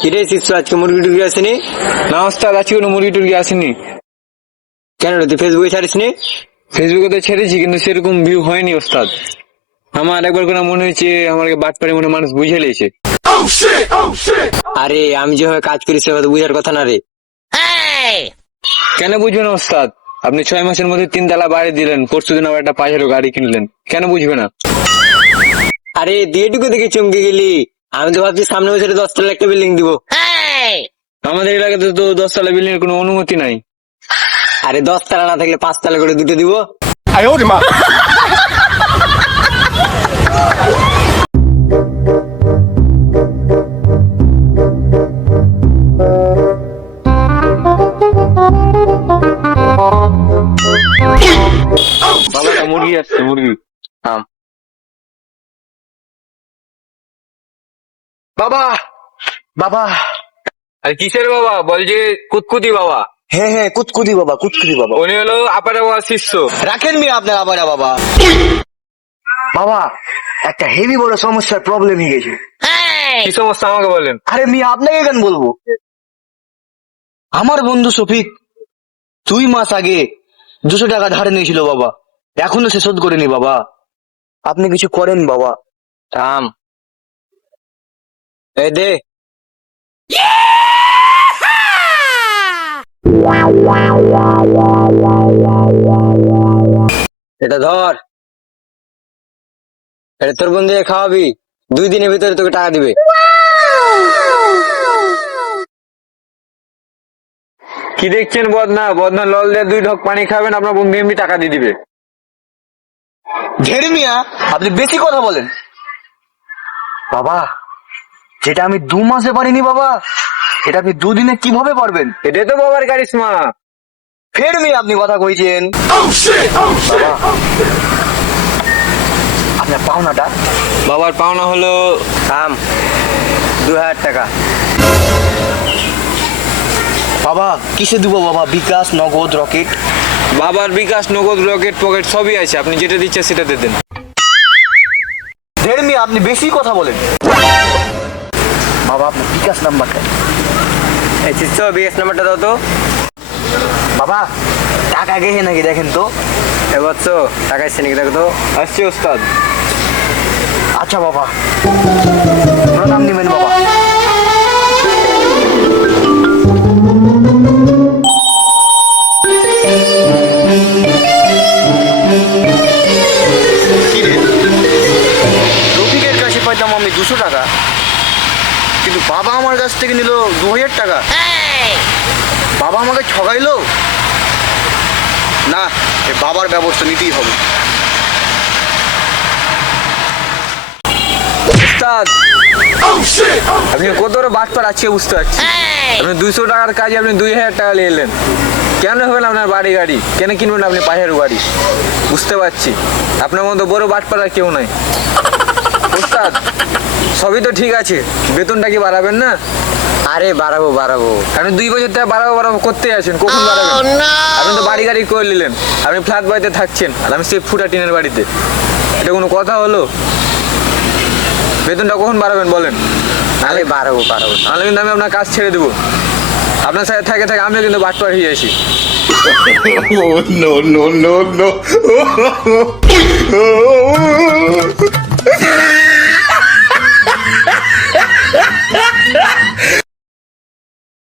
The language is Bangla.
কিরে শিষ্য, আজকে মুরগি টুরগি আসেনি? না ওস্তাদ, আজকে কোনো মুরগি টুরগি আসেনি। কেন রে, তুই ফেসবুকে ছাড়িসনি? ফেসবুকে তো ছেড়েছি, কিন্তু সেরকম ভিউ হয়নি ওস্তাদ। আমার একবার করে মনে হয়েছে আমাকে বাটপাড়ি মনে মানুষ বুঝে লেছে। আরে আমি যেভাবে কাজ করি সেভাবে বুঝার কথা না রে। কেন বুঝবে না ওস্তাদ? আপনি 6 মাসের মধ্যে 3 তলা বাড়ি দিলেন, পরশুদিন আবার একটা পাঁচেরও গাড়ি কিনলেন, কেন বুঝবে না? আরে দিয়েটুকু দেখে চমকে গেলি? আমি তো ভাবছি সামনে বছরে 10 তলা একটা বিল্ডিং দিব। আমাদের এলাকাতে তো 10 তলা বিল্ডিং এর কোনো অনুমতি নাই। আরে 10 তলা না থাকলে 5 তলা করে দুটো দিব। বাবা, একটা মুরগি আসছে, মুরগি। বাবা, বাবা। আর কিসের বাবা? বল যে কুতকুতি বাবা। হ্যাঁ হ্যাঁ, কুতকুতি বাবা, কুতকুতি বাবা। উনি হলো আপার বাবা শিষ্য। রাখেন মি আপনার আবার বাবা। বাবা, একটা হেভি বড় সমস্যার প্রবলেম হয়ে গেছে। কি সমস্যা আমাকে বলেন। আরে মি আপনাকে কেন বলবো? আমার বন্ধু শফিক 2 মাস আগে 200 টাকা ধার নিয়েছিল বাবা, এখনো সে শোধ করেনি বাবা। আপনি কিছু করেন বাবা। থাম, এই দে। এটা ধর, এটা তোর বন্ধুকে খাওয়াবি, 2 দিনের ভিতরে তোকে টাকা দিবে। কি দেখছেন বদনা? বদনা লল দিয়ে 2 ঢোক পানি খাবেন, আপনার বন্ধু এমনি টাকা দিয়ে দিবে। ঢের মিয়া, আপনি বেশি কথা বলেন বাবা। যেটা আমি 2 মাসে পারিনি বাবা, এটা আপনি 2 দিনে কিভাবে পারবেন? এটাই তো বাবার কারিশমা। ফের মিয়া আপনি কথা কইছেন। বাবা, আপনার পাওনাটা? বাবার পাওনা হলো থাম, 2000 টাকা। বাবা কিসে দিব বাবা? বিকাশ, নগদ, রকেট? বাবার বিকাশ, নগদ, রকেট, পকেট সবই আছে, আপনি যেটা দিচ্ছে সেটা দিয়ে দেন। ঢের মিয়া আপনি বেশি কথা বলেন বাবা। আপনার বিকাশ নাম্বারটা? এই শিষ্য, বিএস নাম্বারটা দাও তো। বাবা টাকা গেছে নাকি দেখেন তো। এ বৎস, টাকা এসছে নাকি দেখো তো। আসছি ওস্তাদ। আচ্ছা বাবা, প্রণাম নিবেন বাবা। রফিকের কাছে পাইতাম আমি 200 টাকা, কিন্তু বাবা আমার কাছ থেকে নিল 2000 টাকা। বাবা আমাকে ঠকাইলো না, এ বাবার ব্যবস্থা নিতেই হবে। ওস্তাদ, আপনি কত বড় বাটপার আছে বুঝতে পারছি। আপনি 200 টাকার কাজে আপনি 2000 টাকা নিয়ে এলেন। কেন হবেন আপনার বাড়ি গাড়ি? কেন কিনবেন আপনি পায়ের গাড়ি? বুঝতে পারছি আপনার মতো বড় বাটপার আর কেউ নাই। ওস্তাদ, সবই তো ঠিক আছে, বেতনটা কি বাড়াবেন না? আরে বাড়াবো বাড়াবো। আপনি 2 বছর থেকে বাড়াবো করতে আছেন, কখন বাড়াবেন? আপনি তো বাড়ি গাড়ি করে নিলেন, আপনি ফ্ল্যাট বাড়িতে থাকছেন, আর আমি সেই ফুটা টিনের বাড়িতে। এটা কোনো কথা হলো? বেতনটা কখন বাড়াবেন বলেন? আরে বাড়াবো বাড়াবো। নাহলে কিন্তু আমি আপনার কাজ ছেড়ে দেবো। আপনার সাথে থাকে থাকে আমিও কিন্তু বাটপার হয়ে আসি। Oh, no, no, no, no.